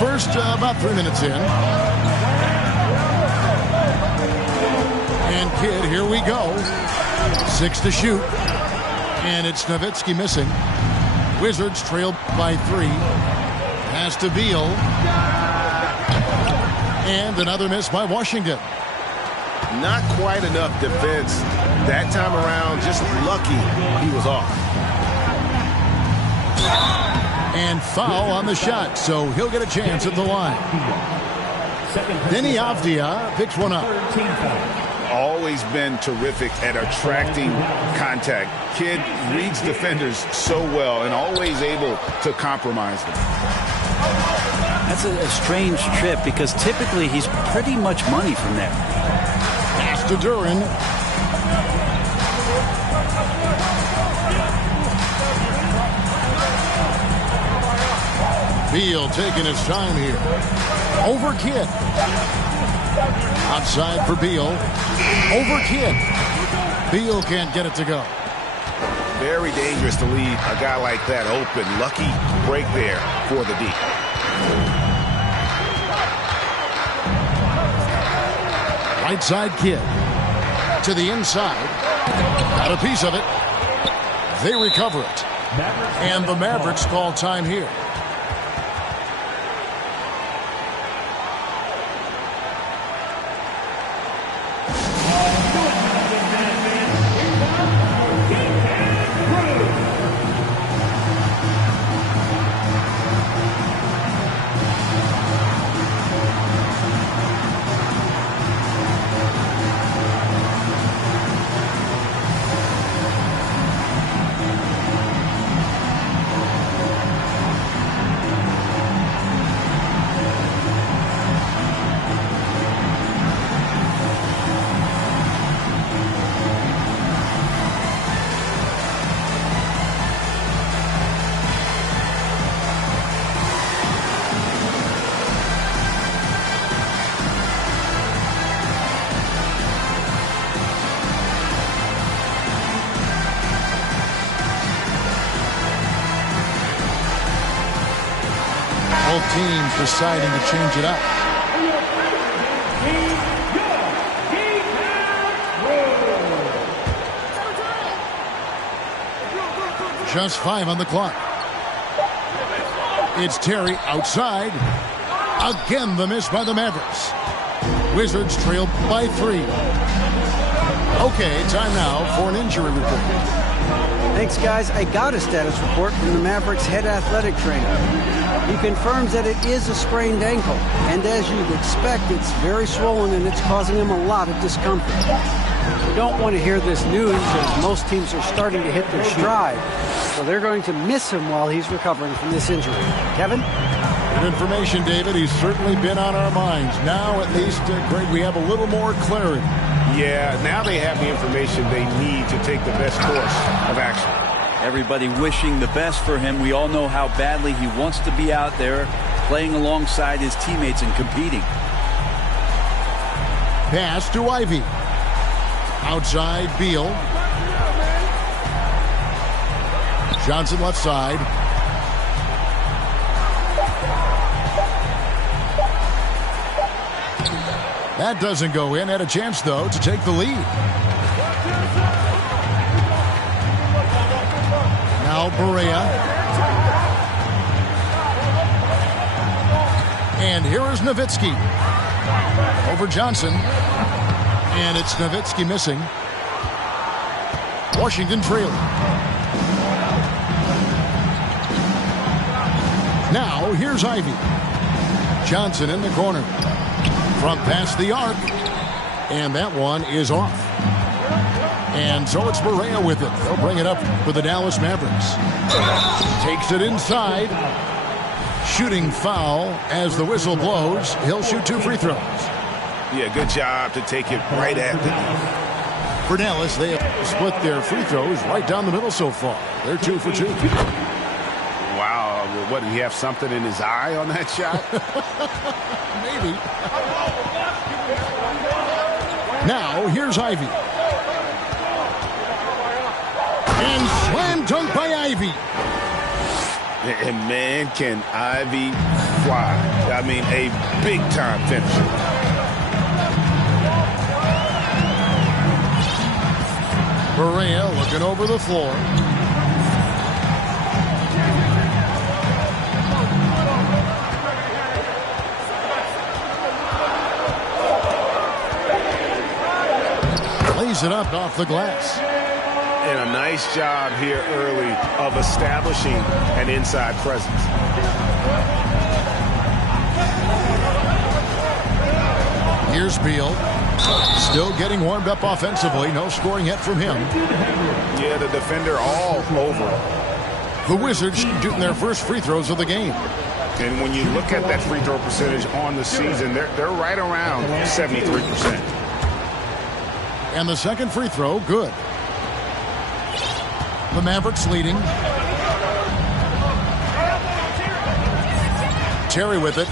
First, about 3 minutes in. And Kidd, here we go. 6 to shoot. And it's Nowitzki missing. Wizards trail by 3. Pass to Beal. And another miss by Washington. Not quite enough defense that time around. Just lucky he was off. And foul on the shot, so he'll get a chance at the line. Denny Avdia picks one up. Always been terrific at attracting contact. Kidd reads defenders so well and always able to compromise them. That's a strange trip because typically he's pretty much money from there. Pass to Duran. Beal taking his time here. Over Kidd. Outside for Beal. Over Kidd. Beal can't get it to go. Very dangerous to leave a guy like that open. Lucky break there for the D. Right side Kidd. To the inside. Got a piece of it. They recover it. And the Mavericks call time here. Both teams deciding to change it up. Just 5 on the clock. It's Terry outside. Again, the miss by the Mavericks. Wizards trail by 3. Okay, time now for an injury report. Thanks, guys. I got a status report from the Mavericks head athletic trainer. He confirms that it is a sprained ankle, and as you'd expect, it's very swollen and it's causing him a lot of discomfort. You don't want to hear this news as most teams are starting to hit their stride, so they're going to miss him while he's recovering from this injury. Kevin? Good information, David. He's certainly been on our minds. Now, at least, Greg, we have a little more clarity. Yeah, now they have the information they need to take the best course of action. Everybody wishing the best for him. We all know how badly he wants to be out there playing alongside his teammates and competing. Pass to Ivy. Outside, Beal. Johnson left side. That doesn't go in. Had a chance, though, to take the lead. Now Barea. And here is Nowitzki. Over Johnson. And it's Nowitzki missing. Washington trailing. Now here's Ivy. Johnson in the corner. From past the arc. And that one is off. And so it's Barea with it. They'll bring it up for the Dallas Mavericks. Takes it inside. Shooting foul as the whistle blows. He'll shoot 2 free throws. Yeah, good job to take it right at the knee. For Dallas, they have split their free throws right down the middle so far. They're 2 for 2. Wow, what, did he have something in his eye on that shot? Maybe. Now, here's Ivy. And slam dunk by Ivy. And man, can Ivy fly. I mean, a big-time finisher. Berea looking over the floor. Lays it up off the glass. And a nice job here early of establishing an inside presence. Here's Beal. Still getting warmed up offensively. No scoring yet from him. Yeah, the defender all over. The Wizards shooting their first free throws of the game. And when you look at that free throw percentage on the season, they're right around 73%. And the second free throw, good. The Mavericks leading. Terry with it.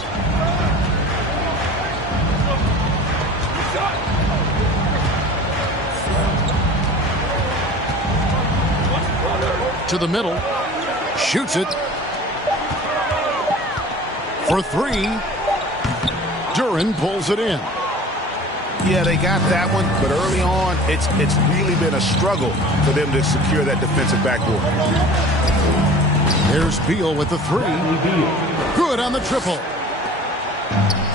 To the middle. Shoots it. For three. Duran pulls it in. Yeah, they got that one, but early on, it's really been a struggle for them to secure that defensive backboard. There's Beal with the three. Good on the triple.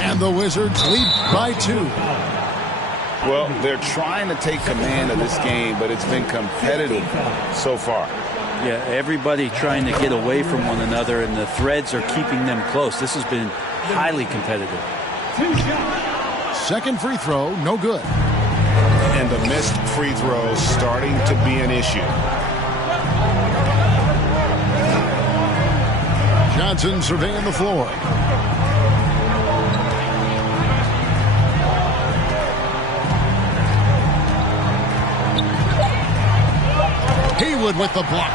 And the Wizards lead by 2. Well, they're trying to take command of this game, but it's been competitive so far. Yeah, everybody trying to get away from one another, and the threads are keeping them close. This has been highly competitive. Second free throw, no good. And the missed free throws starting to be an issue. Johnson surveying the floor. Haywood with the block.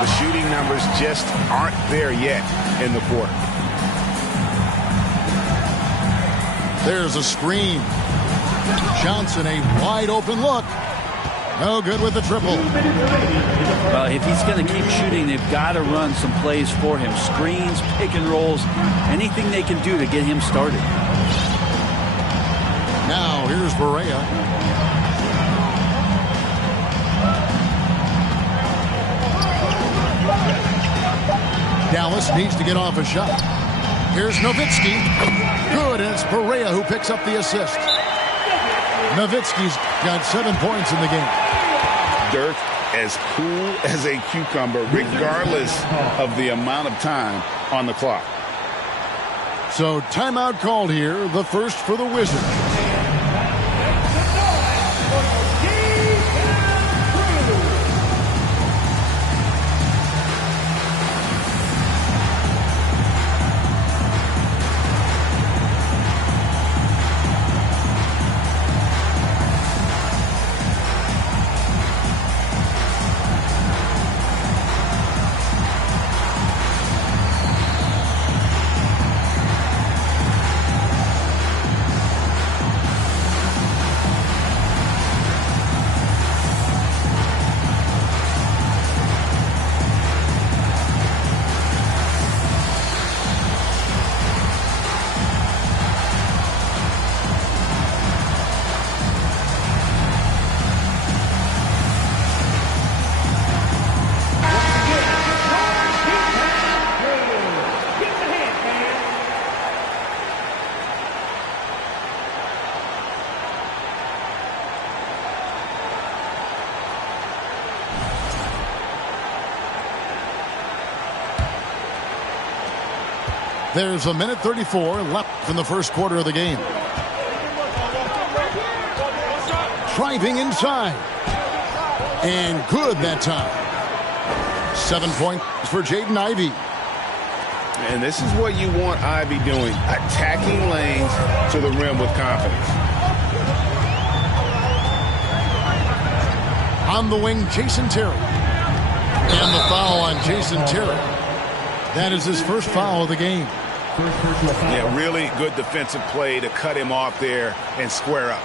The shooting numbers just aren't there yet in the quarter. There's a screen. Johnson, a wide open look. No good with the triple. Well, if he's going to keep shooting, they've got to run some plays for him. Screens, pick and rolls, anything they can do to get him started. Now, here's Berea. Dallas needs to get off a shot. Here's Nowitzki. Good, and it's Berea who picks up the assist. Nowitzki's got 7 points in the game. Dirk as cool as a cucumber, regardless of the amount of time on the clock. So timeout called here, the first for the Wizards. There's a minute 34 left in the first quarter of the game. Driving inside. And good that time. 7 points for Jaden Ivey. And this is what you want Ivy doing, attacking lanes to the rim with confidence. On the wing, Jason Terry. And the foul on Jason Terry. That is his first foul of the game. Yeah, really good defensive play to cut him off there and square up.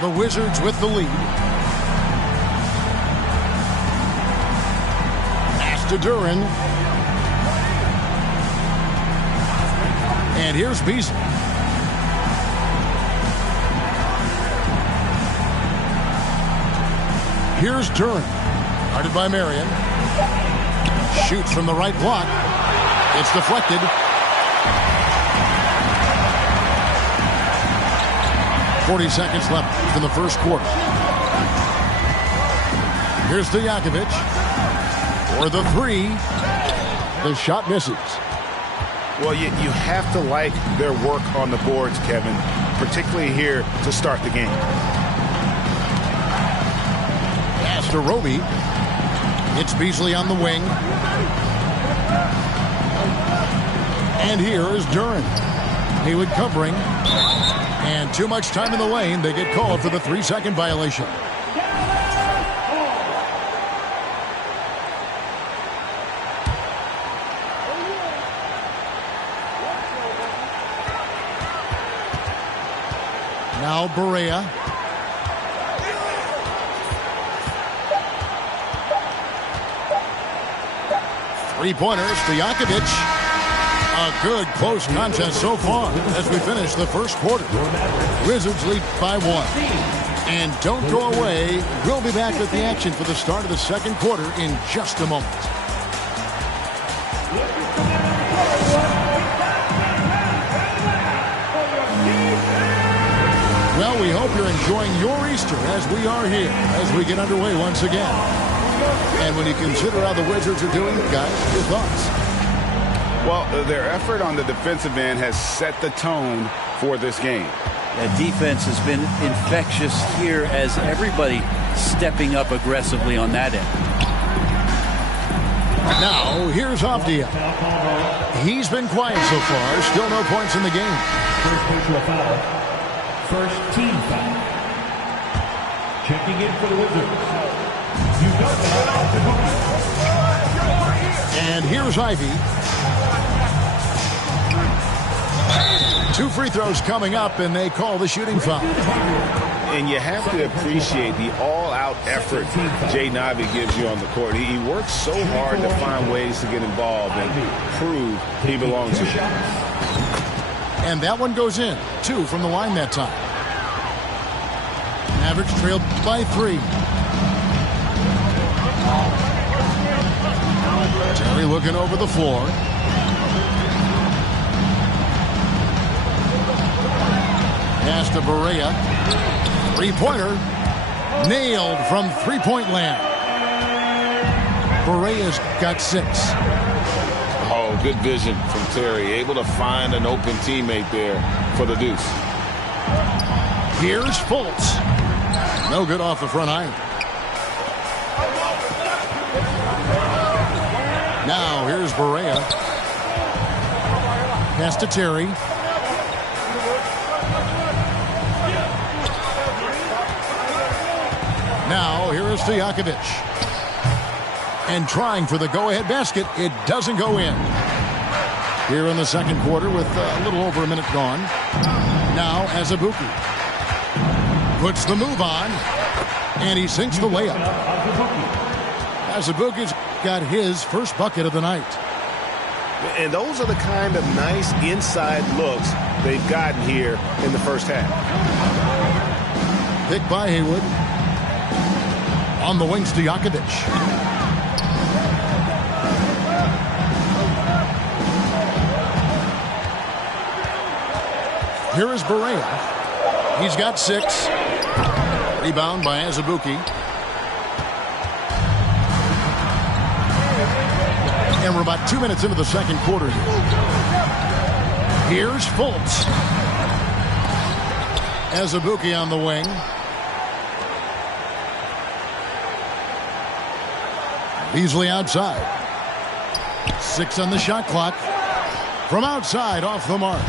The Wizards with the lead. Pass to Duran. And here's Beasley. Here's Duran. Guarded by Marion. Shoots from the right block. It's deflected. "40 seconds left in the first quarter. Here's Stojakovic for the three. The shot misses. Well, you have to like their work on the boards, Kevin, particularly here to start the game. Pass to Roby. It's Beasley on the wing. And here is Duran. Haywood covering. And too much time in the lane. They get called for the 3-second violation. Now Barea. Three-pointer, Stojakovic. A good close contest so far as we finish the first quarter. Wizards lead by 1. And don't go away. We'll be back with the action for the start of the second quarter in just a moment. Well, we hope you're enjoying your Easter as we are here as we get underway once again. And when you consider how the Wizards are doing, guys, your thoughts? Well, their effort on the defensive end has set the tone for this game. That defense has been infectious here as everybody stepping up aggressively on that end. Now, here's Avdia. He's been quiet so far. Still no points in the game. First personal foul. First team foul. Checking in for the Wizards. And here's Ivy. 2 free throws coming up, and they call the shooting foul. And you have to appreciate the all-out effort Jaden Ivey gives you on the court. He works so hard to find ways to get involved and prove he belongs here. And that one goes in. 2 from the line that time. Mavericks trailed by 3. Terry looking over the floor. Pass to Barea. Three-pointer. Nailed from three-point land. Barea's got 6. Oh, good vision from Terry. Able to find an open teammate there for the deuce. Here's Fultz. No good off the front iron. Now here's Barea. Pass to Terry. Now here is Stojakovic. And trying for the go-ahead basket. It doesn't go in. Here in the second quarter with a little over a minute gone. Now Azubuike. Puts the move on. And he sinks the layup. Azubuike's got his first bucket of the night. And those are the kind of nice inside looks they've gotten here in the first half. Picked by Haywood. On the wing, Stojakovic. Here is Barea. He's got 6. Rebound by Azubuike. And we're about 2 minutes into the second quarter here. Here's Fultz. Azubuike on the wing. Beasley outside. 6 on the shot clock. From outside, off the mark.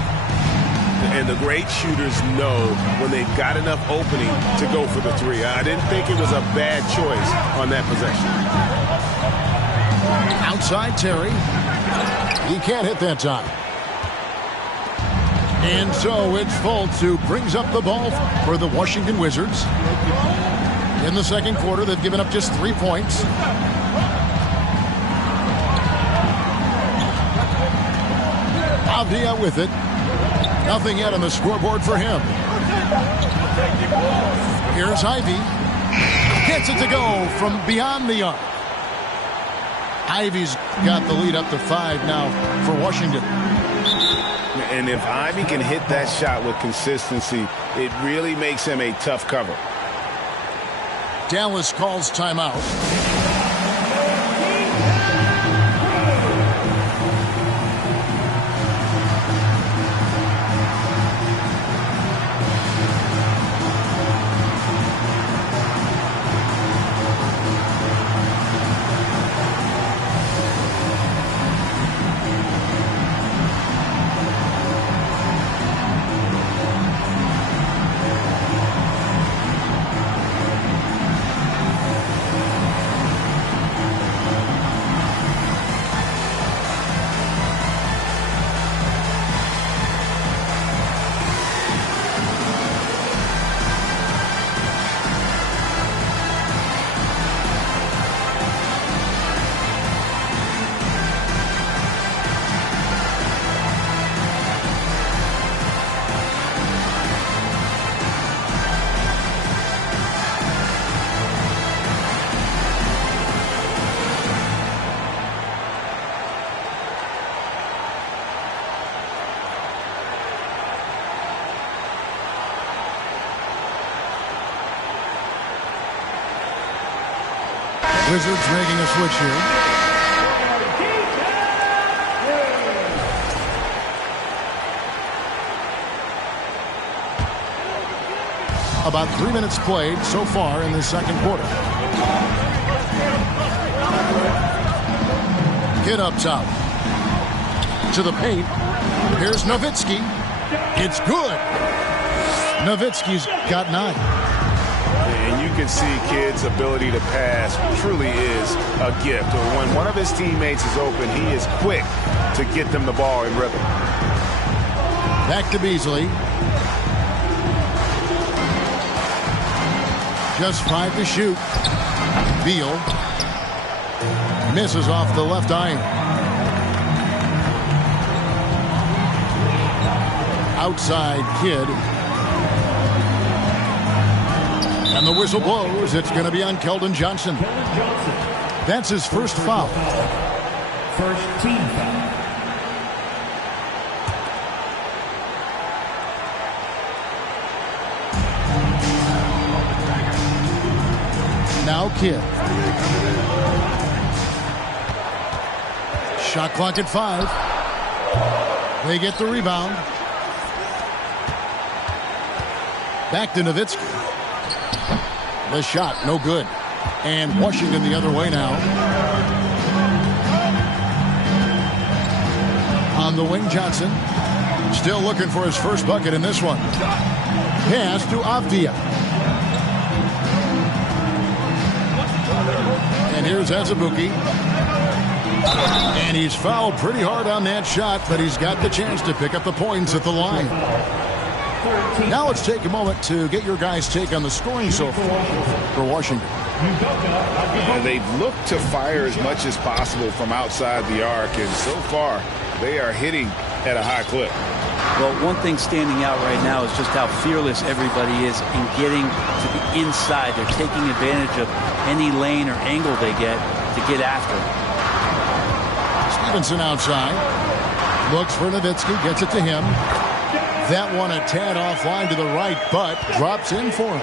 And the great shooters know when they've got enough opening to go for the 3. I didn't think it was a bad choice on that possession. Outside Terry. He can't hit that time. And so it's Fultz who brings up the ball for the Washington Wizards. In the second quarter, they've given up just 3 points. Avdia with it. Nothing yet on the scoreboard for him. Here's Ivy. Gets it to go from beyond the arc. Ivy's got the lead up to 5 now for Washington. And if Ivy can hit that shot with consistency, it really makes him a tough cover. Dallas calls timeout. Wizards making a switch here. About 3 minutes played so far in the second quarter. Kid up top. To the paint. Here's Nowitzki. It's good. Nowitzki's got 9. And you can see Kid's ability to pass truly is a gift. When one of his teammates is open, he is quick to get them the ball in rhythm. Back to Beasley. Just 5 to shoot. Beal misses off the left iron. Outside Kid. And the whistle blows. It's going to be on Keldon Johnson. That's his first foul. First team foul. Now Kid. Shot clock at 5. They get the rebound. Back to Nowitzki. The shot, no good. And Washington the other way now. On the wing, Johnson. Still looking for his first bucket in this one. Pass to Avdia. And here's Azubuike. And he's fouled pretty hard on that shot, but he's got the chance to pick up the points at the line. Now let's take a moment to get your guys' take on the scoring so far for Washington. They've looked to fire as much as possible from outside the arc, and so far they are hitting at a high clip. Well, one thing standing out right now is just how fearless everybody is in getting to the inside. They're taking advantage of any lane or angle they get to get after. Stevenson outside. Looks for Nowitzki, gets it to him. That one a tad offline to the right, but drops in for him.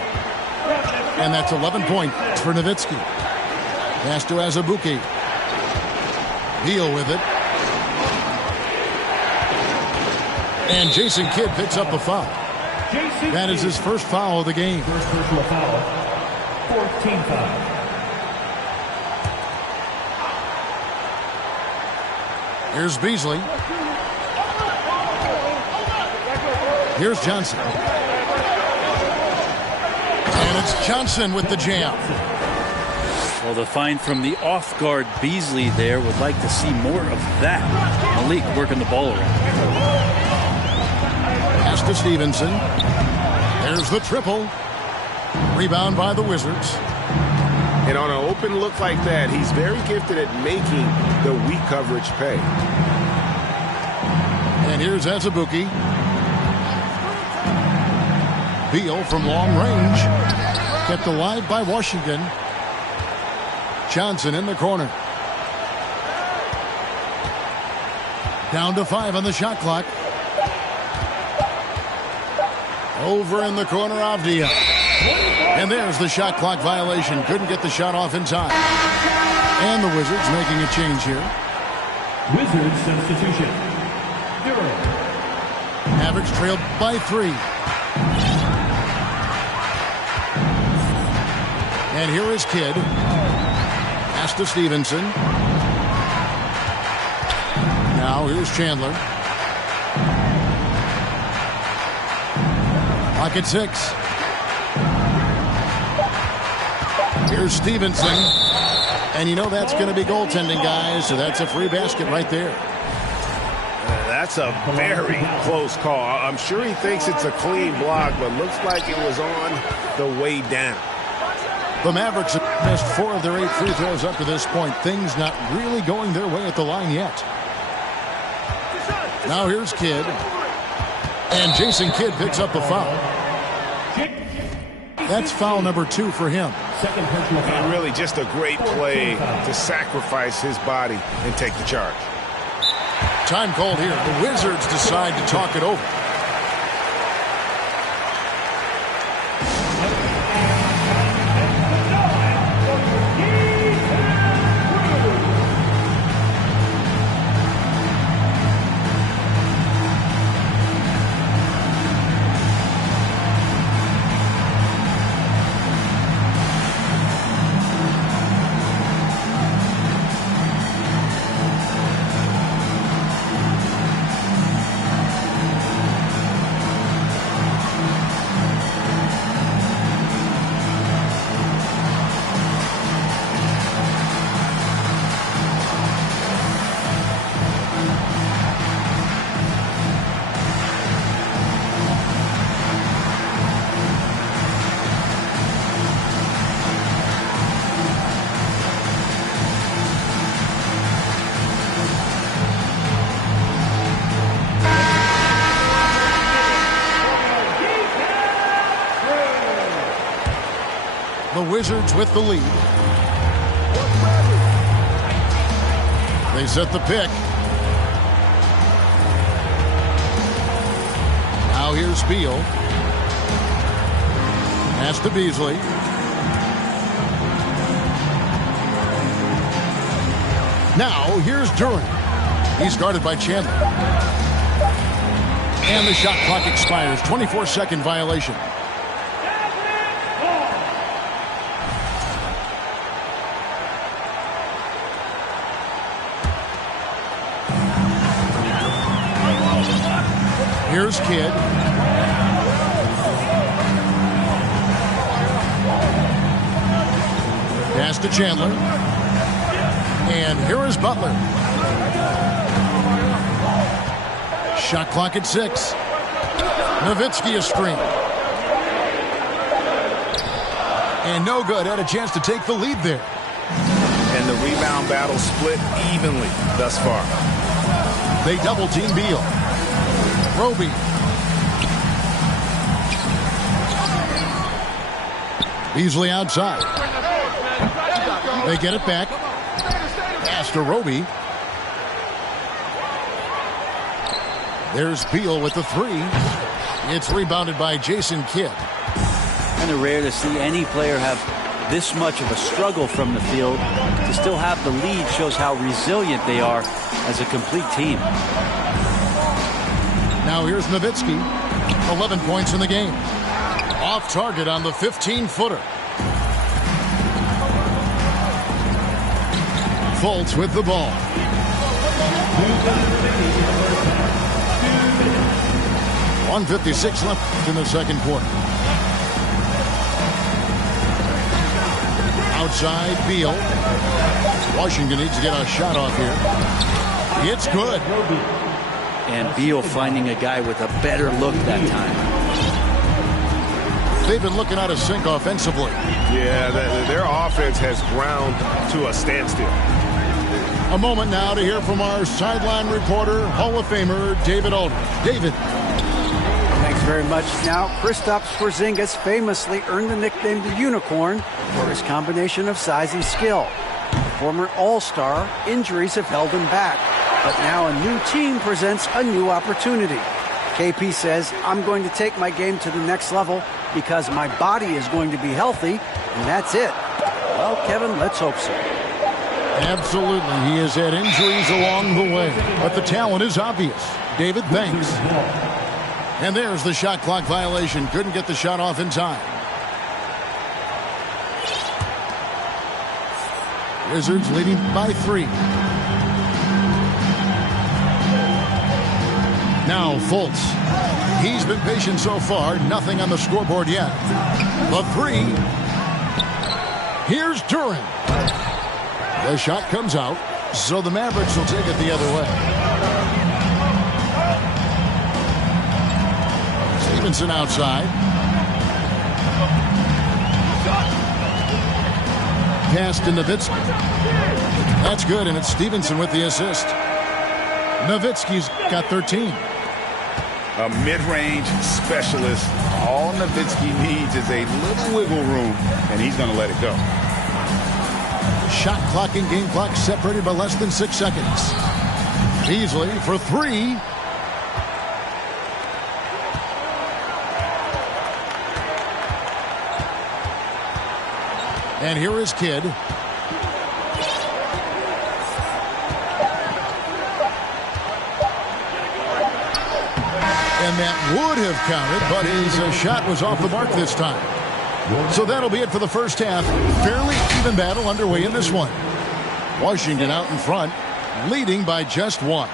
And that's 11 points for Nowitzki. Pass to Azubuike. Beal with it. And Jason Kidd picks up the foul. That is his first foul of the game. First personal foul. Fourth team foul. Here's Beasley. Here's Johnson. And it's Johnson with the jam. Well, the find from the off-guard Beasley there. Would like to see more of that. Malik working the ball around. Pass to Stevenson. There's the triple. Rebound by the Wizards. And on an open look like that, he's very gifted at making the weak coverage pay. And here's Azubuike. Beal from long range. Kept alive by Washington. Johnson in the corner. Down to 5 on the shot clock. Over in the corner, Avdia. And there's the shot clock violation. Couldn't get the shot off in time. And the Wizards making a change here. Wizards substitution. Mavericks trailed by 3. And here is Kidd. Pass to Stevenson. Now here's Chandler. Clock at 6. Here's Stevenson. And you know that's going to be goaltending, guys. So that's a free basket right there. That's a very close call. I'm sure he thinks it's a clean block, but looks like it was on the way down. The Mavericks have missed 4 of their 8 free throws up to this point. Things not really going their way at the line yet. Now here's Kidd. And Jason Kidd picks up the foul. That's foul number 2 for him. And really just a great play to sacrifice his body and take the charge. Time called here. The Wizards decide to talk it over. The Wizards with the lead. They set the pick. Now here's Beal. Pass to Beasley. Now here's Duran. He's guarded by Chandler. And the shot clock expires. 24-second violation. Here's Kidd. Pass to Chandler. And here is Butler. Shot clock at 6. Nowitzki a screen. And no good. Had a chance to take the lead there. And the rebound battle split evenly thus far. They double team Beal. Roby. Beasley outside. They get it back. Pass to Roby. There's Beal with the 3. It's rebounded by Jason Kidd. Kind of rare to see any player have this much of a struggle from the field. To still have the lead shows how resilient they are as a complete team. Now here's Nowitzki. 11 points in the game. Off target on the 15-footer. Fultz with the ball. .156 left in the second quarter. Outside, Beal. Washington needs to get a shot off here. It's good. And Beal finding a guy with a better look that time. They've been looking out of sync offensively. Yeah, their offense has ground to a standstill. A moment now to hear from our sideline reporter, Hall of Famer David Aldridge. David. Thanks very much. Now, Kristaps Porzingis famously earned the nickname the Unicorn for his combination of size and skill. Former All-Star, injuries have held him back. But now a new team presents a new opportunity. KP says, I'm going to take my game to the next level because my body is going to be healthy, and that's it. Well, Kevin, let's hope so. Absolutely. He has had injuries along the way, but the talent is obvious. David, thanks. And there's the shot clock violation. Couldn't get the shot off in time. Wizards leading by 3. Now Fultz. He's been patient so far. Nothing on the scoreboard yet. The 3. Here's Duran. The shot comes out, so the Mavericks will take it the other way. Stevenson outside. Pass to Nowitzki. That's good, and it's Stevenson with the assist. Nowitzki's got 13. A mid-range specialist. All Nowitzki needs is a little wiggle room, and he's going to let it go. Shot clock and game clock separated by less than 6 seconds. Beasley for 3. And here is Kidd. And that would have counted, but his shot was off the mark this time. So that'll be it for the first half. Fairly even battle underway in this one. Washington out in front, leading by just 1.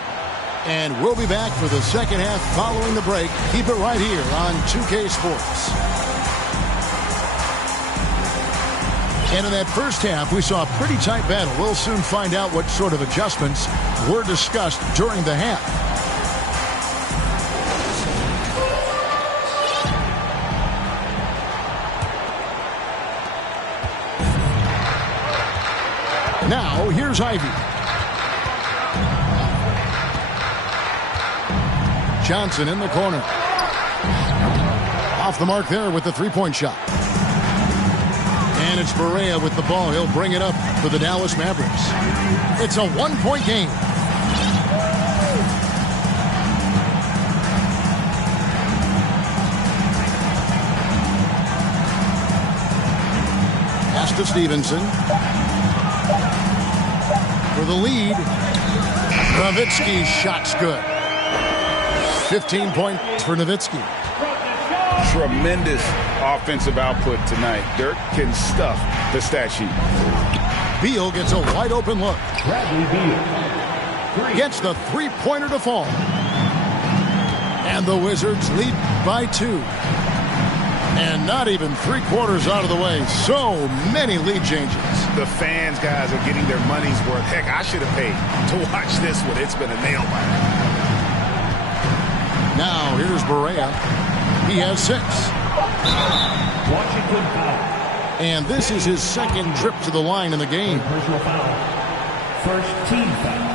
And we'll be back for the second half following the break. Keep it right here on 2K Sports. And in that first half, we saw a pretty tight battle. We'll soon find out what sort of adjustments were discussed during the half. Now, here's Ivy. Johnson in the corner. Off the mark there with the three-point shot. And it's Barea with the ball. He'll bring it up for the Dallas Mavericks. It's a one-point game. Pass to Stevenson. For the lead. Nowitzki's shot's good. 15 points for Nowitzki. Tremendous offensive output tonight. Dirk can stuff the stat sheet. Beal gets a wide open look. Gets the three-pointer to fall. And the Wizards lead by 2. And not even 3/4 out of the way. So many lead changes. The fans, guys, are getting their money's worth. Heck, I should have paid to watch this one. It's been a nail-biter. Now, here's Barea. He has 6. Washington foul. And this is his second trip to the line in the game. Personal foul. First team foul.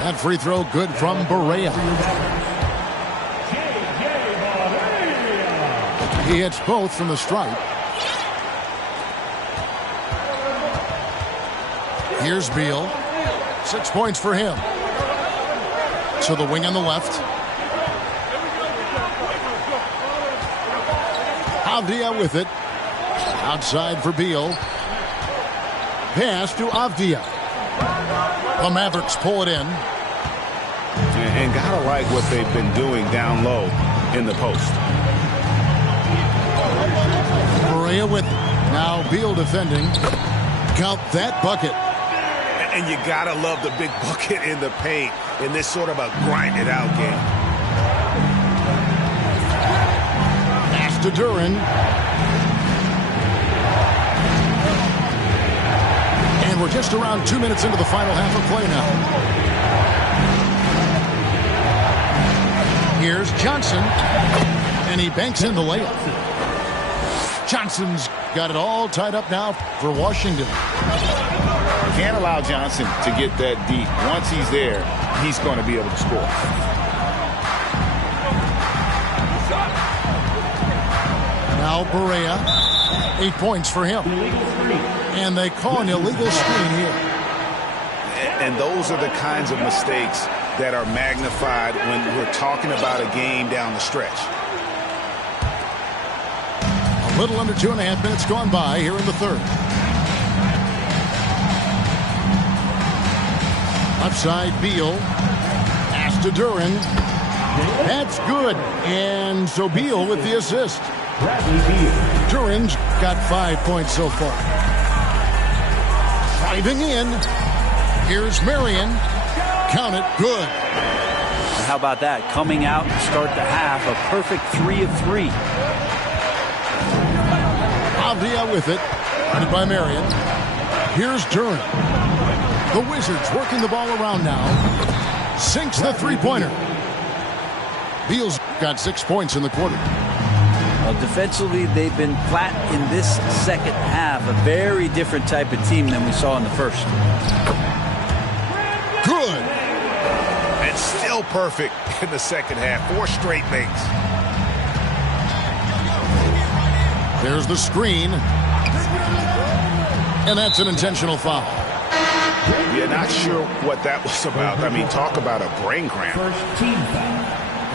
That free throw good from Barea. He hits both from the stripe. Here's Beal. 6 points for him. So the wing on the left. Avdia with it. Outside for Beal. Pass to Avdia. The Mavericks pull it in. And gotta like what they've been doing down low in the post. Barea with it. Now Beal defending. Count that bucket. And you gotta love the big bucket in the paint in this sort of a grinded out game. Pass to Duran. And we're just around 2 minutes into the final half of play now. Here's Johnson. And he banks in the layup. Johnson's got it all tied up now for Washington. Can't allow Johnson to get that deep. Once he's there, he's going to be able to score. Now Barea, 8 points for him. And they call an illegal screen here. And those are the kinds of mistakes that are magnified when we're talking about a game down the stretch. A little under 2.5 minutes gone by here in the third. Outside Beal. Pass to Duran. That's good. And so Beal with the assist. Duran's got 5 points so far. Driving in. Here's Marion. Count it. Good. And how about that? Coming out to start the half, a perfect 3 of 3. Avdia with it. Guarded by Marion. Here's Duran. The Wizards working the ball around now. Sinks the three-pointer. Beal's got 6 points in the quarter. Well, defensively, they've been flat in this second half. A very different type of team than we saw in the first. Good. And still perfect in the second half. 4 straight makes. There's the screen. And that's an intentional foul. Yeah, not sure what that was about. I mean, talk about a brain cramp. First team foul.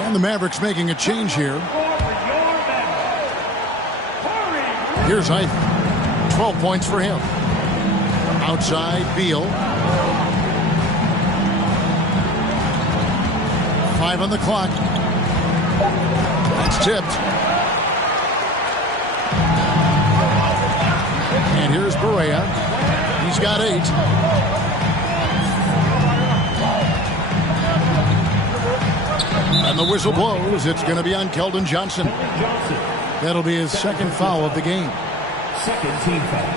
And the Mavericks making a change here. Here's Ivy. 12 points for him. Outside, Beal. 5 on the clock. That's tipped. And here's Barea. He's got 8. And the whistle blows. It's going to be on Keldon Johnson. That'll be his second foul of the game. Second team foul.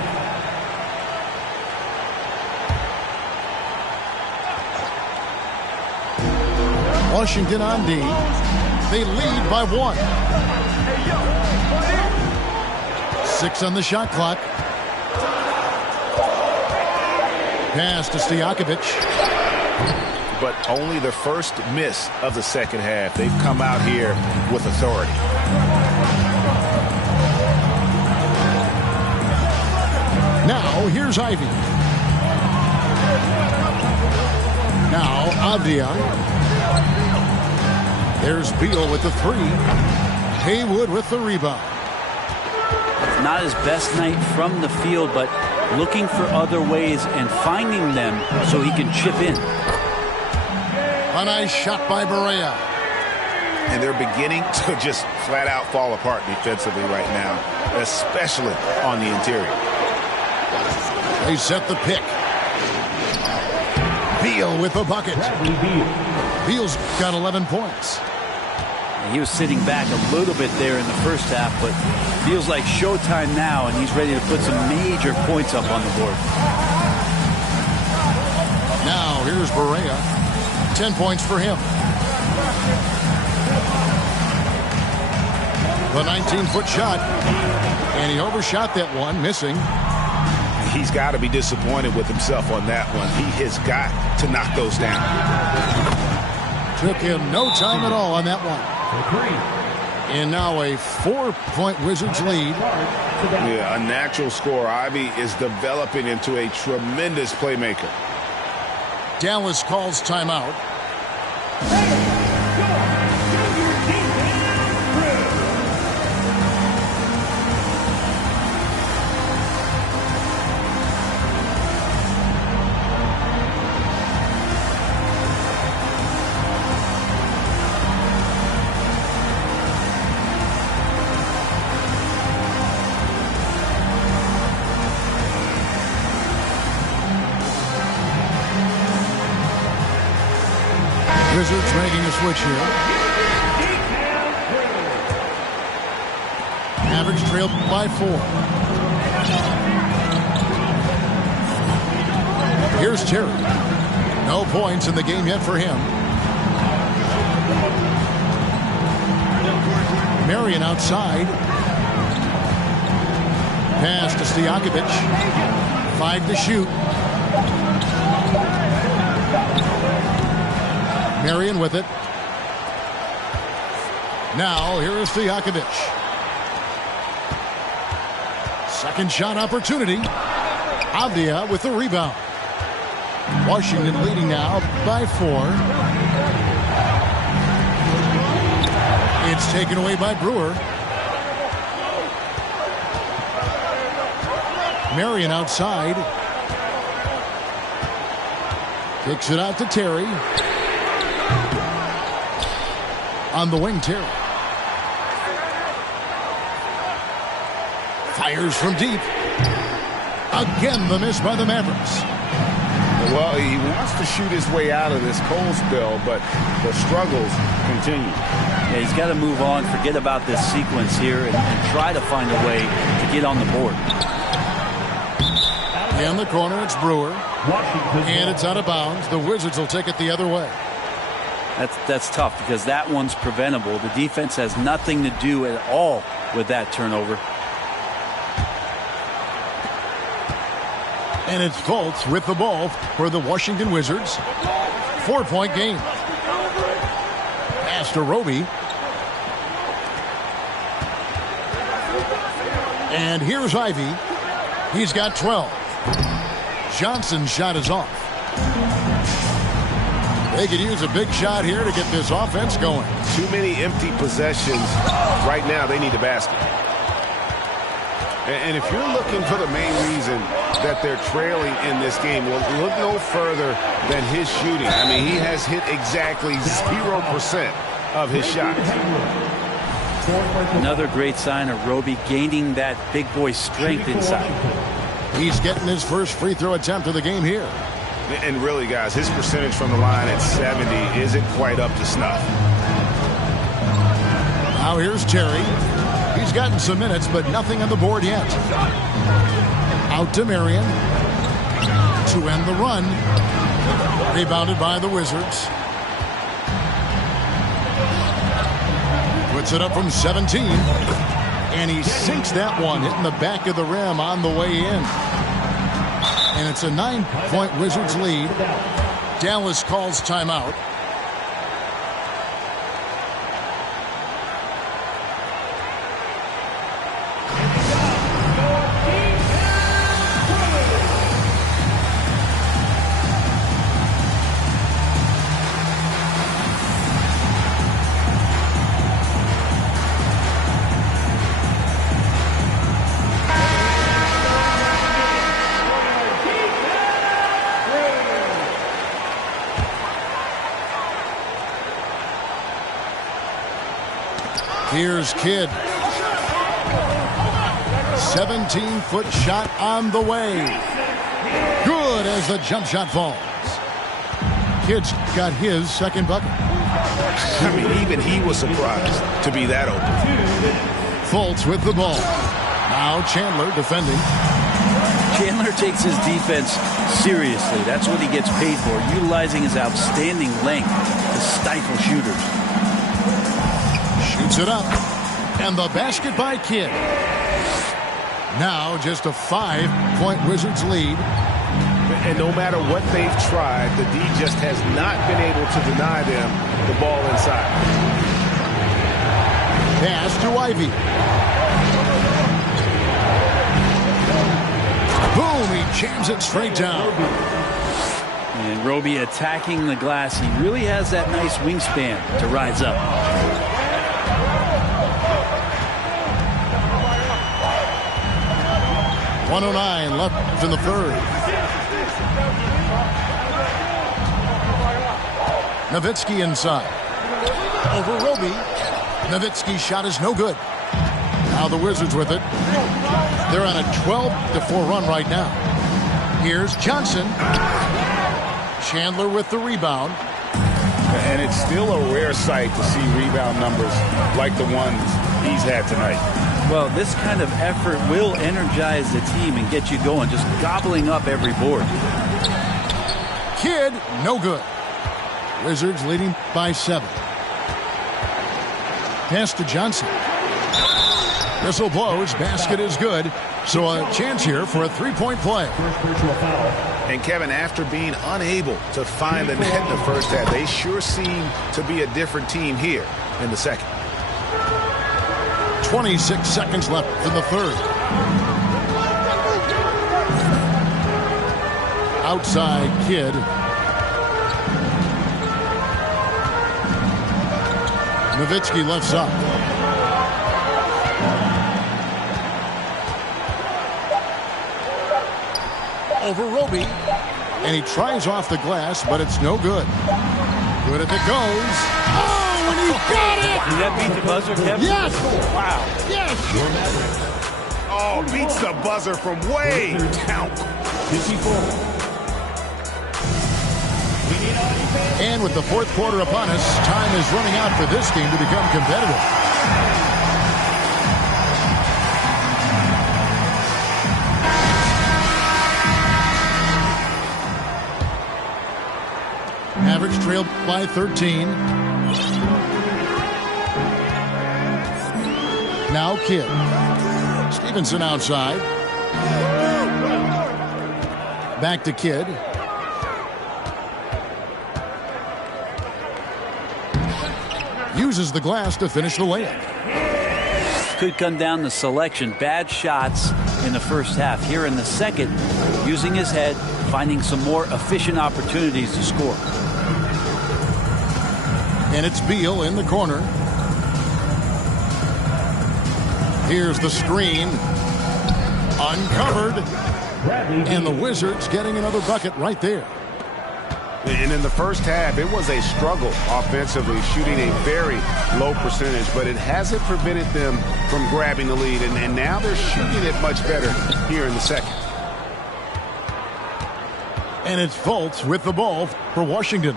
Washington on D. They lead by 1. 6 on the shot clock. Pass to Stojakovic. But only the first miss of the second half. They've come out here with authority. Now, here's Ivy. Now, Avdia. There's Beal with the 3. Haywood with the rebound. Not his best night from the field, but looking for other ways and finding them so he can chip in. A nice shot by Barea. And they're beginning to just flat out fall apart defensively right now, especially on the interior. They set the pick. Beal with the bucket. Beal's got 11 points. He was sitting back a little bit there in the first half, but feels like showtime now, and he's ready to put some major points up on the board. Now, here's Barea. 10 points for him. The 19-foot shot. And he overshot that one, missing. He's got to be disappointed with himself on that one. He has got to knock those down. Took him no time at all on that one. And now a 4-point Wizards lead. Yeah, a natural scorer. Ivy is developing into a tremendous playmaker. Dallas calls timeout. Wizards making a switch here. Mavericks trailed by 4. Here's Terry. No points in the game yet for him. Marion outside. Pass to Stojakovic. 5 to shoot. Marion with it. Now, here is Stojakovic. Second shot opportunity. Avdia with the rebound. Washington leading now by 4. It's taken away by Brewer. Marion outside. Kicks it out to Terry. On the wing, Terry. Fires from deep. Again, the miss by the Mavericks. Well, he wants to shoot his way out of this cold spell, but the struggles continue. Yeah, he's got to move on, forget about this sequence here, and try to find a way to get on the board. In the corner, it's Brewer. And it's out of bounds. The Wizards will take it the other way. That's tough because that one's preventable. The defense has nothing to do at all with that turnover. And it's Fultz with the ball for the Washington Wizards. 4-point game. Pass to Roby. And here's Ivy. He's got 12. Johnson's shot is off. They could use a big shot here to get this offense going. Too many empty possessions. Right now, they need a basket. And if you're looking for the main reason that they're trailing in this game, well, look no further than his shooting. I mean, he has hit exactly 0% of his shots. Another great sign of Roby gaining that big boy strength inside. He's getting his first free throw attempt of the game here. And really, guys, his percentage from the line at 70 isn't quite up to snuff. Now here's Terry. He's gotten some minutes, but nothing on the board yet. Out to Marion to end the run. Rebounded by the Wizards. Puts it up from 17. And he sinks that one, hitting the back of the rim on the way in. And it's a 9-point Wizards lead. Dallas calls timeout. Here's Kidd. 17-foot shot on the way. Good as the jump shot falls. Kidd's got his second bucket. I mean, even he was surprised to be that open. Fultz with the ball. Now Chandler defending. Chandler takes his defense seriously. That's what he gets paid for, utilizing his outstanding length to stifle shooters. Shoots it up. And the basket by Kidd. Now just a 5-point Wizards lead. And no matter what they've tried, the D just has not been able to deny them the ball inside. Pass to Ivy. Boom, he jams it straight down. And Roby attacking the glass. He really has that nice wingspan to rise up. .109 left in the third. Nowitzki inside. Over Roby. Nowitzki's shot is no good. Now the Wizards with it. They're on a 12-4 run right now. Here's Johnson. Chandler with the rebound. And it's still a rare sight to see rebound numbers like the ones he's had tonight. Well, this kind of effort will energize the team and get you going, just gobbling up every board. Kidd, no good. Wizards leading by 7. Pass to Johnson. Whistle blows. Basket is good. So a chance here for a 3-point play. First personal foul. And, Kevin, after being unable to find the net in the first half, they sure seem to be a different team here in the second. 26 seconds left in the third. Outside Kidd. Nowitzki lifts up. Over Roby. And he tries off the glass, but it's no good. Good if it goes. Oh, and he got it! Did that beat the buzzer, Kevin? Yes! Wow. Yes! Oh, beats the buzzer from way down. 54. And with the fourth quarter upon us, time is running out for this game to become competitive. Mavericks trail by 13. Now Kidd. Stevenson outside. Back to Kidd. Uses the glass to finish the layup. Could come down to selection. Bad shots in the first half. Here in the second, using his head, finding some more efficient opportunities to score. And it's Beal in the corner. Here's the screen. Uncovered. And the Wizards getting another bucket right there. And in the first half, it was a struggle offensively, shooting a very low percentage, but it hasn't prevented them from grabbing the lead, and now they're shooting it much better here in the second. And it's Fultz with the ball for Washington.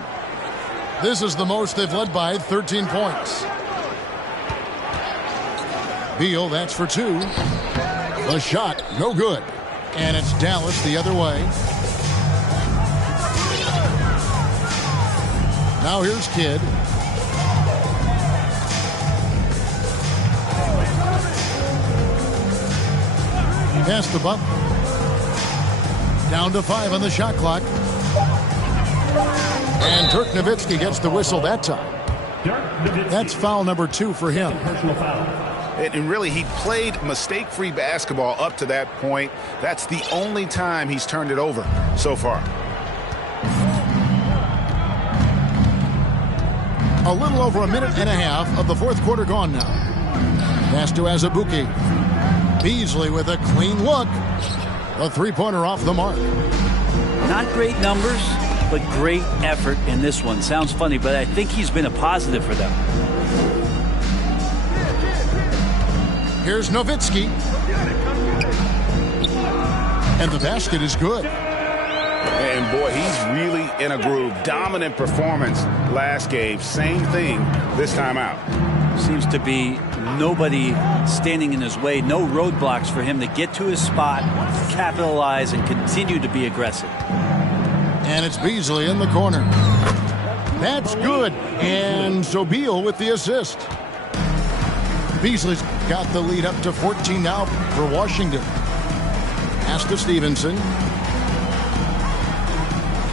This is the most they've led by 13 points. Beal, that's for two. The shot, no good. And it's Dallas the other way. Now here's Kidd. Pass the Butler. Down to 5 on the shot clock. And Dirk Nowitzki gets the whistle that time. That's foul number 2 for him. And really, he played mistake-free basketball up to that point. That's the only time he's turned it over so far. A little over a minute and a half of the fourth quarter gone now. Pass to Azubuike. Beasley with a clean look. A three-pointer off the mark. Not great numbers, but great effort in this one. Sounds funny, but I think he's been a positive for them. Here's Nowitzki. And the basket is good. And boy, he's really in a groove. Dominant performance last game. Same thing this time out. Seems to be nobody standing in his way. No roadblocks for him to get to his spot, capitalize, and continue to be aggressive. And it's Beasley in the corner. That's good. And so Beal with the assist. Beasley's got the lead up to 14 now for Washington. Pass to Stevenson.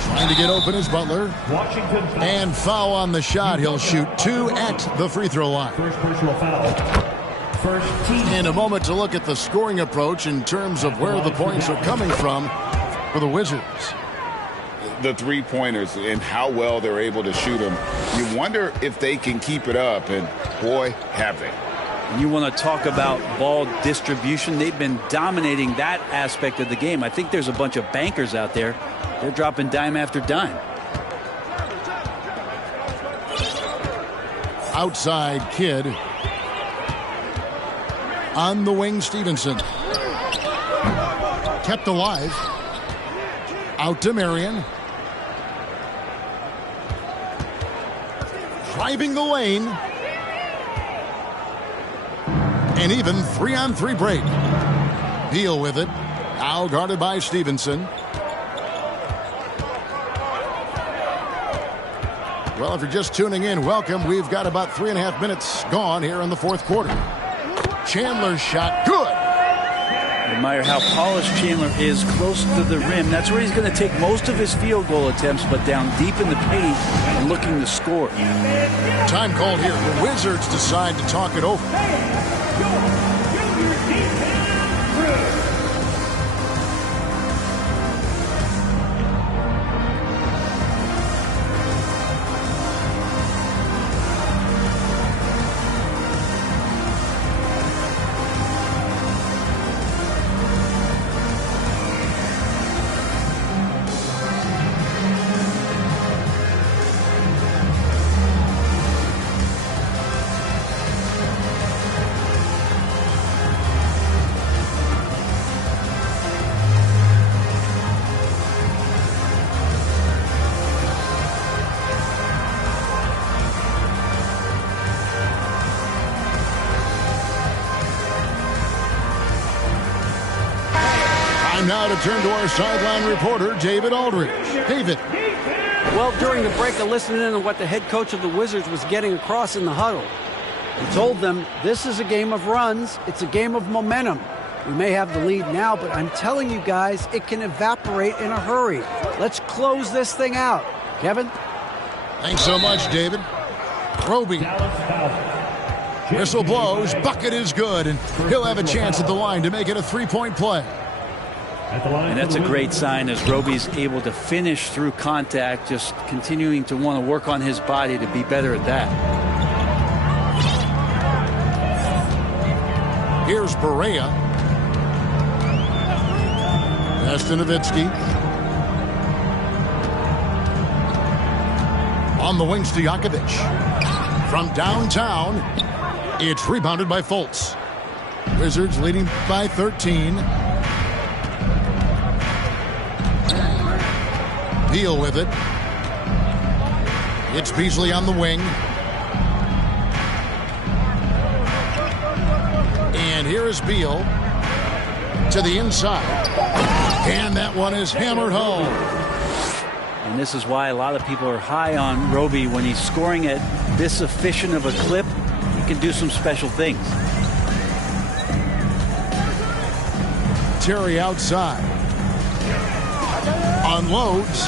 Trying to get open is Butler. And foul on the shot. He'll shoot 2 at the free throw line. First personal foul. First team. In a moment to look at the scoring approach in terms of where the points are coming from for the Wizards. The three-pointers and how well they're able to shoot them. You wonder if they can keep it up, and boy, have they. You want to talk about ball distribution. They've been dominating that aspect of the game. I think there's a bunch of bankers out there. They're dropping dime after dime. Outside Kidd. On the wing, Stevenson. Kept alive. Out to Marion. Driving the lane. And even 3-on-3 break. Beal with it. Now guarded by Stevenson. Well, if you're just tuning in, welcome. We've got about 3.5 minutes gone here in the fourth quarter. Chandler's shot, good. Admire how polished Chandler is close to the rim. That's where he's going to take most of his field goal attempts, but down deep in the paint and looking to score. Time called here. The Wizards decide to talk it over. Now to turn to our sideline reporter, David Aldridge. David. Well, during the break, I listened in on what the head coach of the Wizards was getting across in the huddle. He told them, this is a game of runs. It's a game of momentum. We may have the lead now, but I'm telling you guys, it can evaporate in a hurry. Let's close this thing out. Kevin? Thanks so much, David. Roby. Whistle blows. Bucket is good, and he'll have a chance at the line to make it a three-point play. And that's a great sign as Roby's able to finish through contact, just continuing to want to work on his body to be better at that. Here's Berea. Pass to Nowitzki. On the wings to Jakovic. From downtown, it's rebounded by Fultz. Wizards leading by 13. Beal with it. It's Beasley on the wing. And here is Beal to the inside. And that one is hammered home. And this is why a lot of people are high on Roby. When he's scoring at this efficient of a clip, he can do some special things. Terry outside. Unloads.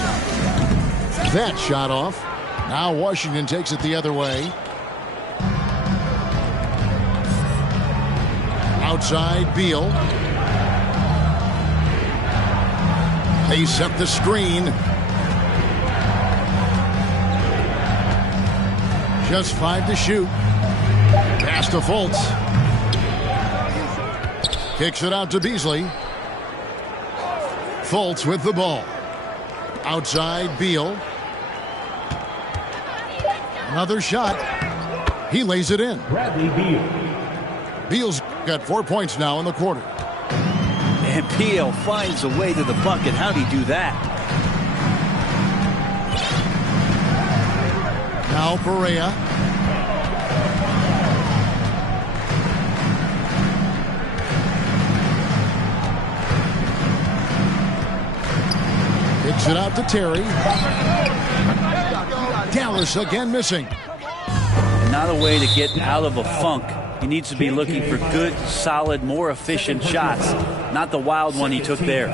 That shot off. Now Washington takes it the other way. Outside, Beal. They set the screen. Just 5 to shoot. Pass to Fultz. Kicks it out to Beasley. Fultz with the ball. Outside, Beal. Another shot. He lays it in. Bradley Beal. Beal's got 4 points now in the quarter. And Beal finds a way to the bucket. How'd he do that? Now Berea. Kicks it out to Terry. Dallas again missing. And not a way to get out of a funk. He needs to be looking for good, solid, more efficient shots. Not the wild one he took there.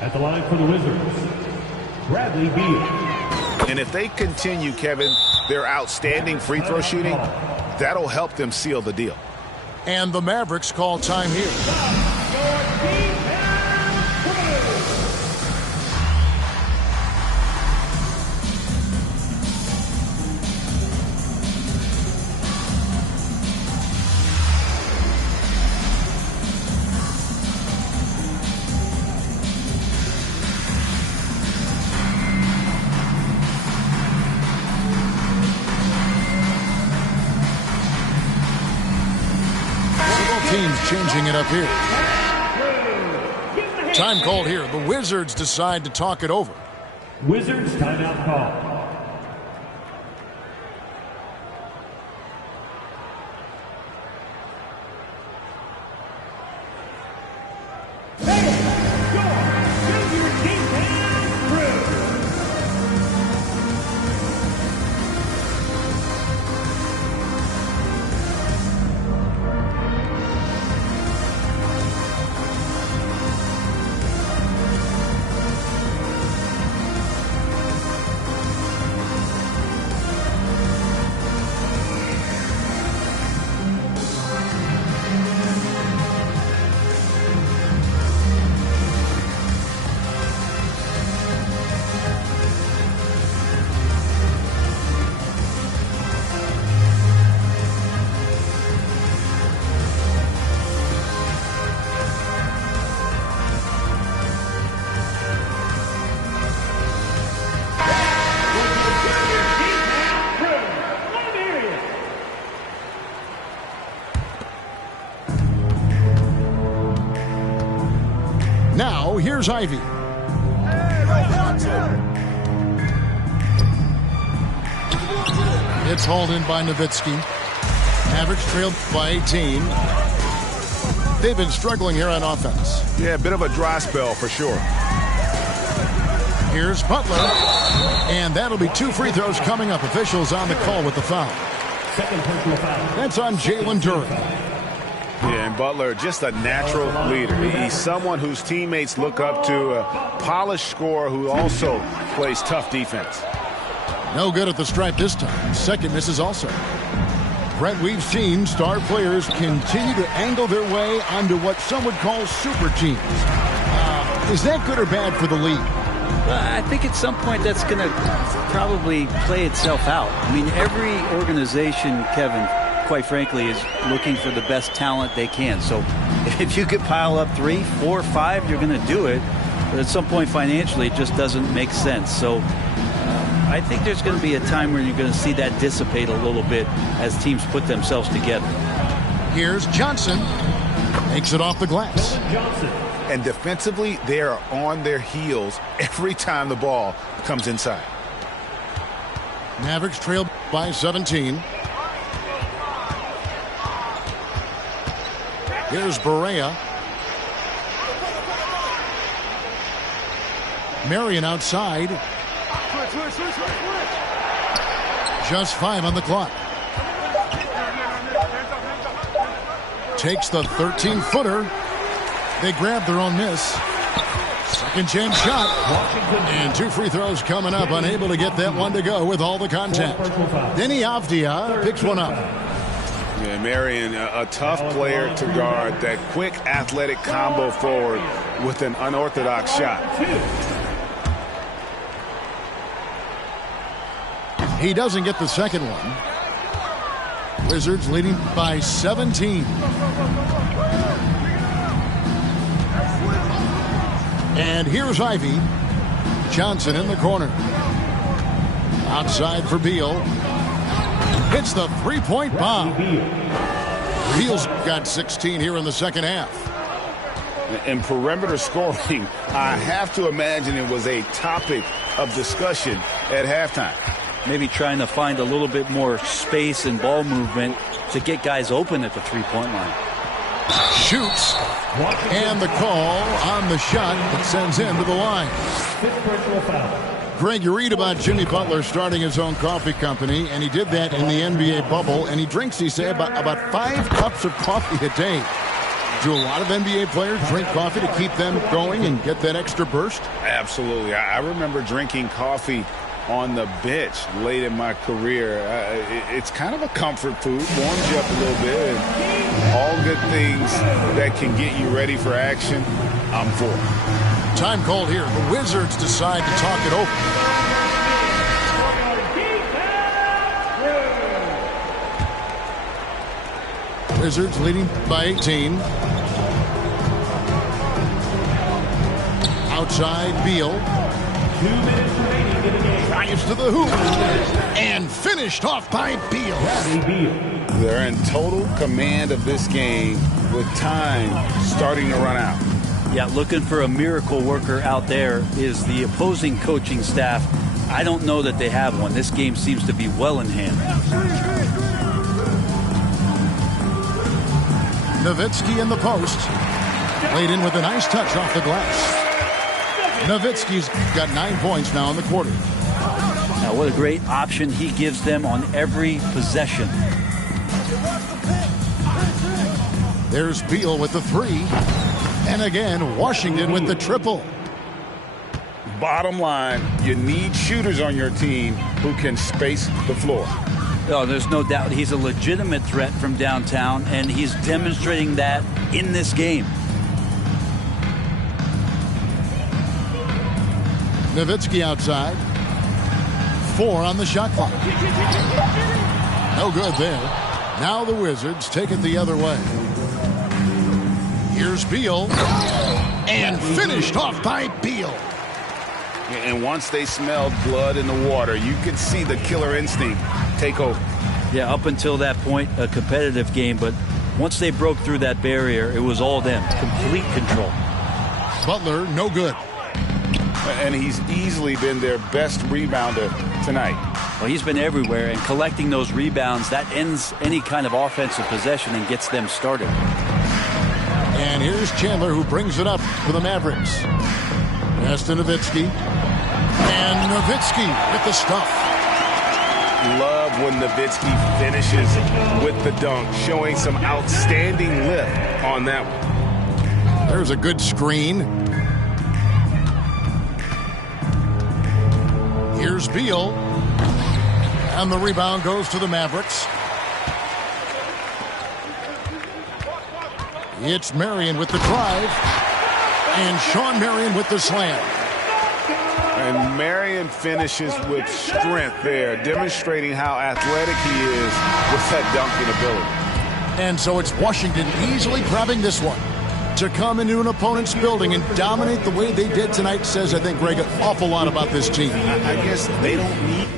At the line for the Wizards, Bradley Beal. And if they continue, Kevin, their outstanding free throw shooting, that'll help them seal the deal. And the Mavericks call time here. Teams changing it up here. Time called here. The Wizards decide to talk it over. Wizards timeout call. Now, here's Ivy. It's hauled in by Nowitzki. Mavericks trailed by 18. They've been struggling here on offense. Yeah, a bit of a dry spell for sure. Here's Butler. And that'll be 2 free throws coming up. Officials on the call with the foul. Second personal foul. That's on Jalen Duren. Yeah, and Butler, just a natural leader. He's someone whose teammates look up to, a polished scorer who also plays tough defense. No good at the stripe this time. Second misses also. Brett Weave's team, star players, continue to angle their way onto what some would call super teams. Is that good or bad for the league? I think at some point that's going to probably play itself out. I mean, every organization, Kevin, quite frankly, is looking for the best talent they can. So if you could pile up 3, 4, 5, you're going to do it. But at some point financially, it just doesn't make sense. So I think there's going to be a time where you're going to see that dissipate a little bit as teams put themselves together. Here's Johnson. Makes it off the glass. Johnson. And defensively, they are on their heels every time the ball comes inside. Mavericks trailed by 17. Here's Barea. Marion outside. Just 5 on the clock. Takes the 13-footer. They grab their own miss. Second chance shot. And 2 free throws coming up. Unable to get that one to go with all the contact. Denny Avdia picks one up. Yeah, Marion, a tough player to guard. That quick athletic combo forward with an unorthodox shot. He doesn't get the second one. Wizards leading by 17. And here's Ivy. Johnson in the corner. Outside for Beal. Hits the three-point bomb. Beal's got 16 here in the second half. In perimeter scoring, I have to imagine it was a topic of discussion at halftime. Maybe trying to find a little bit more space and ball movement to get guys open at the three-point line. Shoots. And the call on the shot that sends him to the line. Fifth personal foul. Greg, you read about Jimmy Butler starting his own coffee company, and he did that in the NBA bubble, and he drinks, he said, about 5 cups of coffee a day. Do a lot of NBA players drink coffee to keep them going and get that extra burst? Absolutely. I remember drinking coffee on the bench late in my career. It's kind of a comfort food, warms you up a little bit, and all good things that can get you ready for action, I'm for. Time called here. The Wizards decide to talk it over. Wizards leading by 18. Outside Beal. 2 minutes remaining in the game. Drives to the hoop. And finished off by Beal. They're in total command of this game with time starting to run out. Yeah, looking for a miracle worker out there is the opposing coaching staff. I don't know that they have one. This game seems to be well in hand. Nowitzki in the post. Laid in with a nice touch off the glass. Nowitzki's got 9 points now in the quarter. Now, what a great option he gives them on every possession. There's Beal with the 3. And again, Washington with the triple. Bottom line, you need shooters on your team who can space the floor. Oh, there's no doubt he's a legitimate threat from downtown, and he's demonstrating that in this game. Nowitzki outside. 4 on the shot clock. No good there. Now the Wizards take it the other way. Here's Beal. And finished off by Beal. And once they smelled blood in the water, you could see the killer instinct take over. Yeah, up until that point, a competitive game, but once they broke through that barrier, it was all them. Complete control. Butler, no good. And he's easily been their best rebounder tonight. Well, he's been everywhere, and collecting those rebounds, that ends any kind of offensive possession and gets them started. And here's Chandler, who brings it up for the Mavericks. Pass to Nowitzki. And Nowitzki with the stuff. Love when Nowitzki finishes with the dunk, showing some outstanding lift on that one. There's a good screen. Here's Beal. And the rebound goes to the Mavericks. It's Marion with the drive. And Sean Marion with the slam. And Marion finishes with strength there, demonstrating how athletic he is with that dunking ability. And so it's Washington easily grabbing this one. To come into an opponent's building and dominate the way they did tonight says, I think, Greg, an awful lot about this team. I guess they don't need